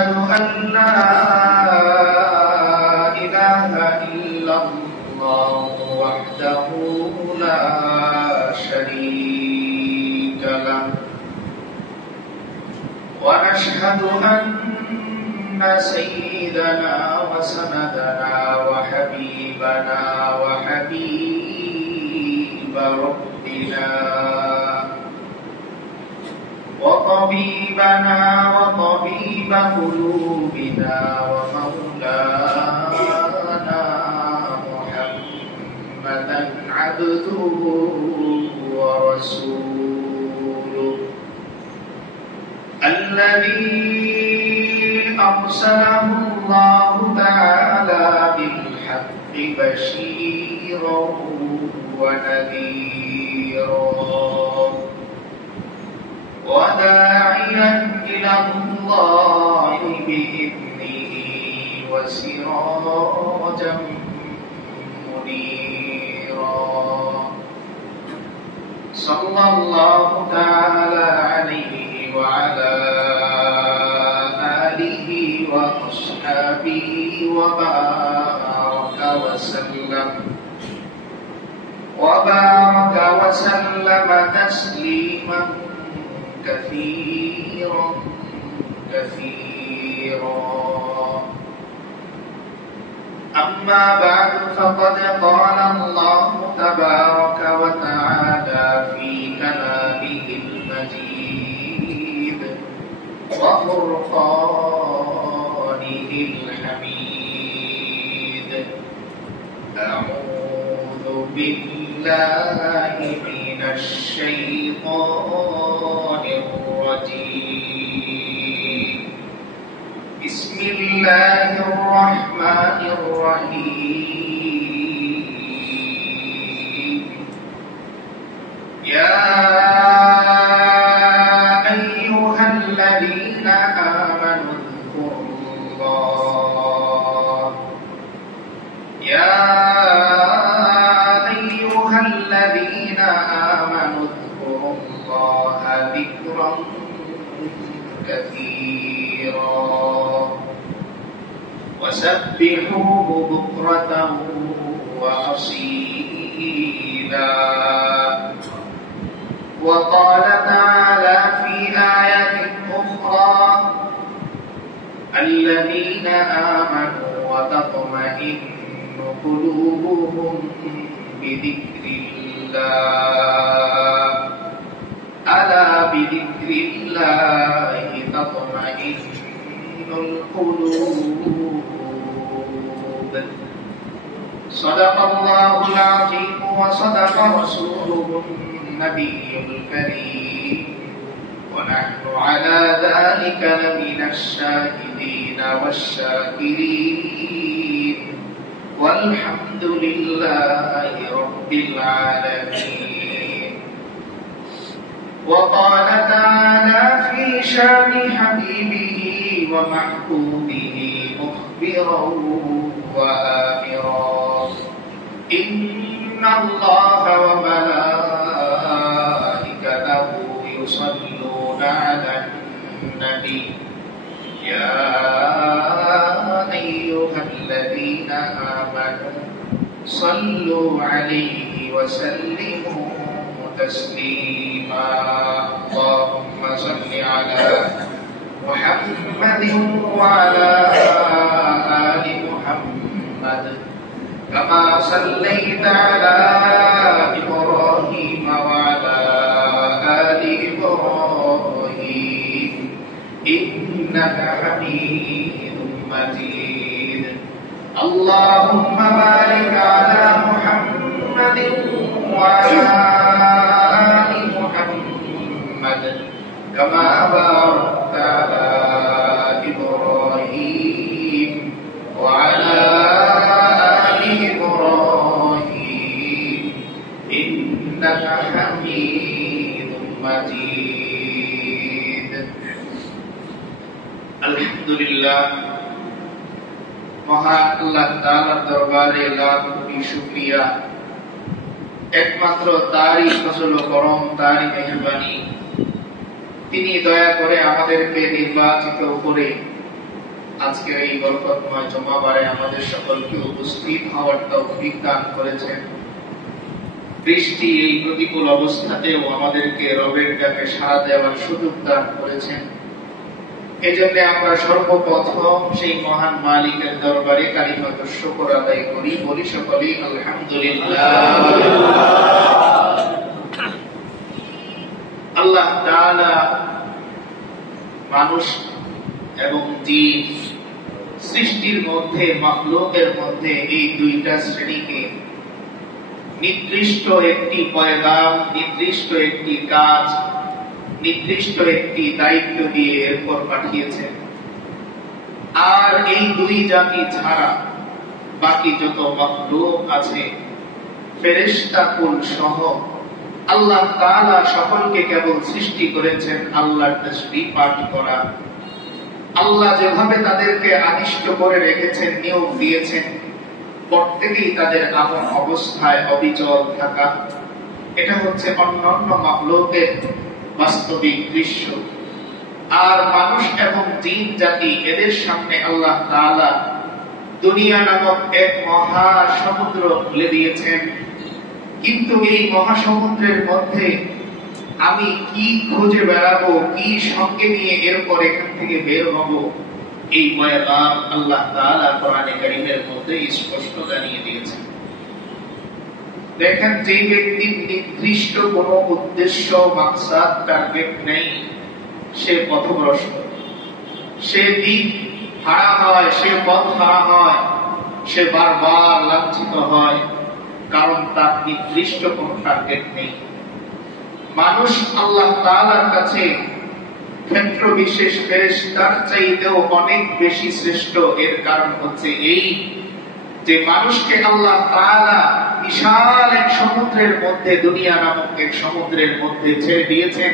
ونشهد أن لا إله إلا الله وحده لا شريك له ونشهد أن سيدنا وسندنا وحبيبنا وحبيب ربنا وطبيبنا وطبيب قلوبنا ومولانا محمدا عبده ورسوله الذي أرسله الله تعالى بالحق بشيرا ونذيرا وداعيا إلى الله بإذنه وسراجا منيرا صلى الله تعالى عليه وعلى آله وأصحابه وبارك وسلم تسليما كثيرا أما بعد فقد قال الله تبارك وتعالى في كلامه المجيد وفرقانه الحميد أعوذ بالله من الشيطان الرجيم بسم الله الرحمن الرحيم يا أيها الذين آمنوا اذكروا الله يا أيها الذين آمنوا اذكروا الله ذكرا كثيرا وسبحوه بكرة وأصيلا وقال تعالى في آية أخرى الذين آمنوا وتطمئن قلوبهم بذكر الله ألا بذكر الله تطمئن القلوب صدق الله العظيم وصدق رسوله النبي الكريم ونحن على ذلك لمن الشاهدين والشاكرين والحمد لله رب العالمين وقال تعالى في شان حبيبه ومحبوبه مخبرا وآمرا إن الله وملائكته يصلون على النبي يا أيها الذين آمنوا صلوا عليه وسلموا تسليما اللهم صل على محمد وعلى آل محمد كما صليت على إبراهيم وعلى آل إبراهيم إنك حميد مجيد اللهم بارك على محمد وعلى آل محمد كما باركت على إبراهيم وعلى آل إبراهيم إنك حميد مجيد الحمد لله মহান আল্লাহ তাআলার দরবারে লাখ কোটি শুকরিয়া একমাত্র তারই ফজল ও করম তারই মেহেরবানি তিনি দয়া করে আমাদেরকে নির্বাচিত করে আজকের এই বরকতময় জমাবারে আমাদের সকলকে উপস্থিত হওয়ার তৌফিক দান করেছেন। বৃষ্টি এই প্রতিকূল অবস্থাতেও আমাদেরকে রবের ডাকে সাড়া দেওয়ার সুযোগ দান করেছেন। এজন্য আমরা সর্বপ্রথম সেই মহান মালিকের দরবারে কালিমাতুর শুকর আদায় করি, বলি সকলেই আলহামদুলিল্লাহ। আল্লাহ তাআলা মানুষ এবং জিন সৃষ্টির মধ্যে, মাখলুকের মধ্যে এই দুইটা শ্রেণীকে নির্দিষ্ট একটি পয়গাম, নির্দিষ্ট একটি কাজ, নির্দিষ্ট একটি দায়িত্ব দিয়ে এরপর পাঠিয়েছেন। আর এই দুই জাতি ছাড়া বাকি যত মাখলুক আছে, ফেরেশতা কুল সহ, আল্লাহ তাআলা সকলকে কেবল সৃষ্টি করেছেন আল্লাহর তাসবিহ পাঠ করা। আল্লাহ যেভাবে তাদেরকে আদিষ্ট করে রেখেছেন, নিয়োগ দিয়েছেন, প্রত্যেকেই তাদের আপন অবস্থায় অবিচল থাকা। এটা হচ্ছে অন্যান্য মাখলুকের বাস্তবিক দৃশ্য। আর মানুষ এবং জিন জাতি, এদের সামনে আল্লাহ তাআলা দুনিয়া নামক এক মহাসমুদ্র খুলে দিয়েছেন। কিন্তু এই মহাসমুদ্রের মধ্যে আমি কি খুঁজে বেড়াবো, কি সঙ্গে নিয়ে এরপর এখান থেকে বের হব, এই পয়গাম আল্লাহ তাআলা কোরআনে কারীমের মধ্যে স্পষ্ট জানিয়ে দিয়েছেন। দেখেন, যে ব্যক্তির নির্দিষ্ট কোনো উদ্দেশ্য, মাকসাদ, টার্গেট নেই, সে পথভ্রষ্ট, সে দিক হারা হয়, সে পথ হারা হয়, সে বারবার লাঞ্ছিত হয়, কারণ তার নির্দিষ্ট কোনো টার্গেট নেই। মানুষ আল্লাহ তাআলার কাছে ক্ষেত্র বিশেষ ফেরেশতার চাইতেও অনেক বেশি শ্রেষ্ঠ। এর কারণ হচ্ছে এই যে মানুষকে আল্লাহ তাআলা বিশাল এক সমুদ্রের মধ্যে, দুনিয়া নামক এক সমুদ্রের মধ্যে ছেড়ে দিয়েছেন।